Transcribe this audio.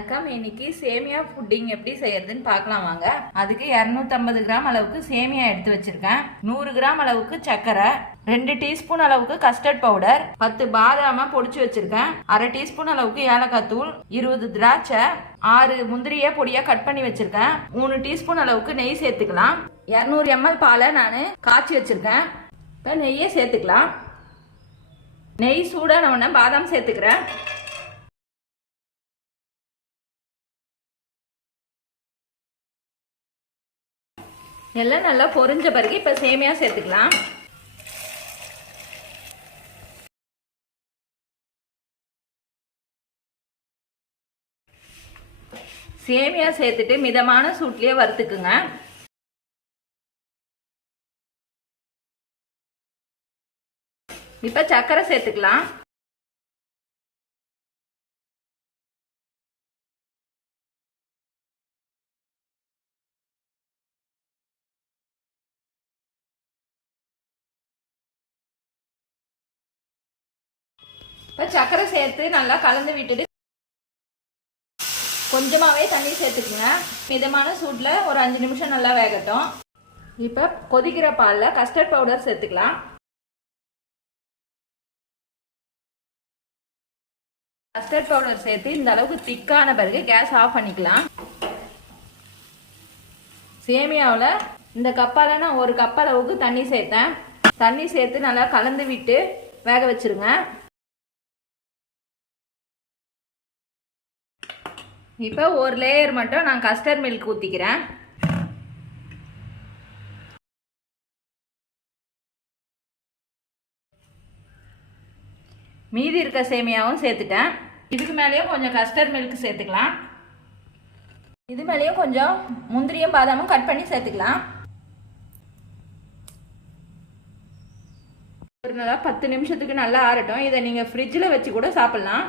வணக்கம். இன்னைக்கு சேமியா புட்டிங் எப்படி செய்யறதுன்னு பார்க்கலாம் வாங்க. அதுக்கு 250 கிராம் அளவுக்கு சேமியா எடுத்து வச்சிருக்கேன். நூறு கிராம் அளவுக்கு சர்க்கரை ரெண்டு டீஸ்பூன் அளவுக்கு கஸ்டர்ட் பவுடர் பத்து பாதாம பொடிச்சு வச்சிருக்கேன். அரை டீஸ்பூன் அளவுக்கு ஏலக்காய் தூள் இருபது திராட்சை ஆறு முந்திரிய பொடியா கட் பண்ணி வச்சிருக்கேன். மூணு டீஸ்பூன் அளவுக்கு நெய் சேர்த்துக்கலாம். 200 எம்எல் பாலை நான் காய்ச்சி வச்சிருக்கேன். இப்போ நெய்யை சேர்த்துக்கலாம். நெய் சூடான உடனே பாதாம் சேர்த்துக்கிறேன். எல்லாம் நல்லா பொரிஞ்ச பிறகு இப்போ சேமியா சேர்த்துக்கலாம். சேமியா சேர்த்துட்டு மிதமான சூட்லயே வறுத்துக்குங்க. இப்போ சர்க்கரை சேர்த்துக்கலாம். இப்போ சர்க்கரை சேர்த்து நல்லா கலந்து விட்டுட்டு கொஞ்சமாகவே தண்ணி சேர்த்துக்குங்க. மிதமான சூட்டில் ஒரு அஞ்சு நிமிஷம் நல்லா வேகட்டும். இப்போ கொதிக்கிற பாலில் கஸ்டர்ட் பவுடர் சேர்த்துக்கலாம். கஸ்டர்ட் பவுடர் சேர்த்து இந்த அளவுக்கு திக்கான பிறகு கேஸ் ஆஃப் பண்ணிக்கலாம். சேமியாவில் இந்த கப்பால் நான் ஒரு கப் அளவுக்கு தண்ணி சேர்த்தேன். தண்ணி சேர்த்து நல்லா கலந்து விட்டு வேக வச்சிருங்க. இப்போ ஒரு லேயர் மட்டும் நான் கஸ்டர்ட் மில்க் ஊற்றிக்கிறேன் மீதி இருக்க சேமியாவும் சேர்த்துட்டேன். இதுக்கு மேலேயும் கொஞ்சம் கஸ்டர்ட் மில்க் சேர்த்துக்கலாம். இது மேலேயும் கொஞ்சம் முந்திரியும் பாதாமும் கட் பண்ணி சேர்த்துக்கலாம். ஒரு நல்லா பத்து நிமிஷத்துக்கு நல்லா ஆறட்டும். இதை நீங்கள் ஃப்ரிட்ஜில் வச்சு கூட சாப்பிட்லாம்.